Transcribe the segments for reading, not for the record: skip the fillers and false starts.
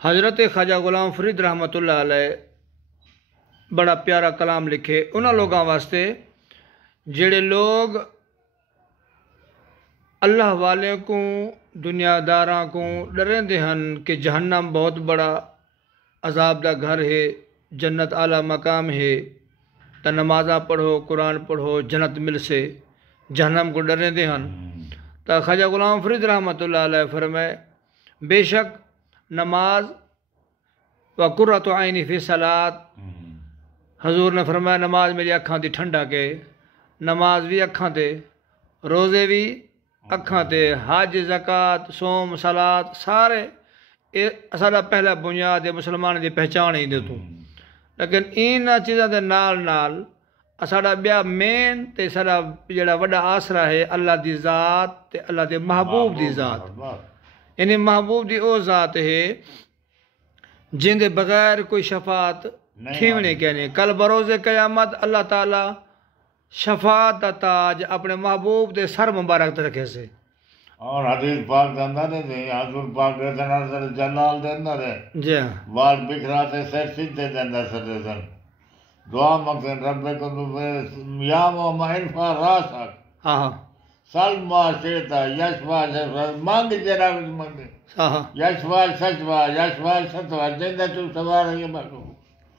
حضرت خواجہ غلام فرید رحمۃ اللہ علیہ بڑا پیارا کلام لکھے انہاں لوگاں واسطے جڑے لوگ اللہ والے کو دنیا داراں کو ڈریں دے ہن کہ جہنم بہت بڑا عذاب دا گھر ہے، جنت اعلیٰ مقام ہے، تا نمازاں پڑھو، قرآن پڑھو، جنت مل سے، جہنم کو ڈریں دے ہن۔ تا خواجہ غلام فرید رحمۃ اللہ علیہ فرمائے بے شک نماز وقرۃ عینی فی صلاۃ، حضور نے فرمایا نماز میری اکھاں تی ٹھنڈا کے، نماز بھی اکھاں تے، روزے بھی اکھاں تے، حج زکوٰۃ سوم صلاۃ سارے سارا پہلا بنیاد ہے مسلمان دی پہچان ہی دے تو، لیکن انہاں چیزاں دے نال نال ساڈا بیا مین تے ساڈا جڑا وڈا آسرا ہے اللہ دی ذات تے اللہ دے محبوب دی ذات، یعنی محبوب دی او ذات ہے جن دے بغیر کوئی شفاعت تھیونے کہنے۔ کل بروز قیامت اللہ تعالی شفاعت دا تاج اپنے محبوب دے سر مبارک تے رکھے سے، اور حدیث پاک دا اندر ہے حضور پاک دے اندر جلال دے اندر ہے جی بال بکھراتے سر سیدھے دے اندر سر سن دعا مقصد رب کو یا محرفا راسک ہاں سلما شیتا یشوا مانگ جرا مانگ ہاں یشوا سچوا یشوا ستوا جندہ تو سوار ہے باکو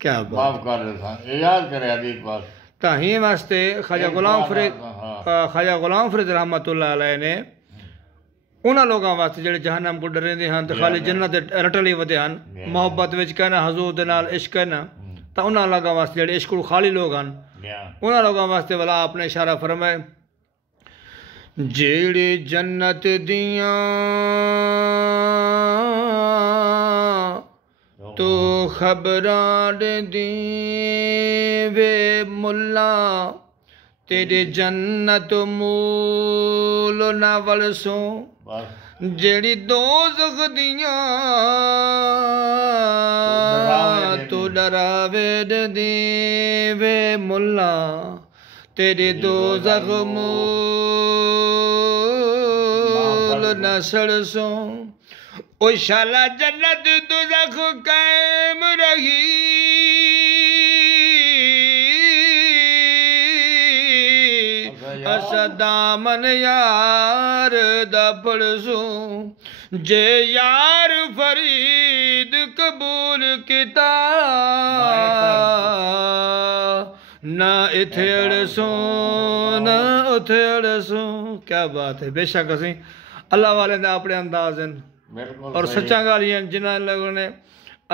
کیا بات معاف کر رہا تھا یاد کرے حدیث پاک تاہیم واسطے خواجہ غلام فرید رحمۃ اللہ علیہ نے انہاں لوگاں واسطے جڑے جہنم کو ڈریں دے ہن تے خالی جنت رٹلی ودے ہن محبت وچ کہنا حضور دے نال عشق کرنا، تا انہاں لوگاں واسطے جڑے عشق خالی لوگ ہن انہاں لوگاں واسطے والا آپ نے اشارہ فرمائے جیڑی جنت دیاں تو خبراں دیں وے ملا تیری جنت مول نہ ولسوں جیڑی دوزخ دیاں تو ڈراوے دیں وے ملا تیری دوزخ مول نہ سڑسوں، او شالا جنت دوزخ قائم رہی اسا دامن یار دا پڑسوں جے یار فرید قبول کیتا نہ اتھیڑ سوں نہ اتھیڑ سوں۔ کیا بات ہے، بے شک اسیں اللہ والے نے اپنے انداز ہیں اور سچا گالیاں جنہاں لوگوں نے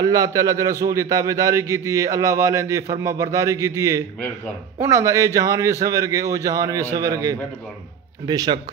اللہ تعالیٰ دے رسول دی تابعداری کیتی ہے، اللہ والے دی فرما برداری کیتی ہے، انہاں دا اے جہان بھی سور گئے او جہان بھی سور گئے بے شک۔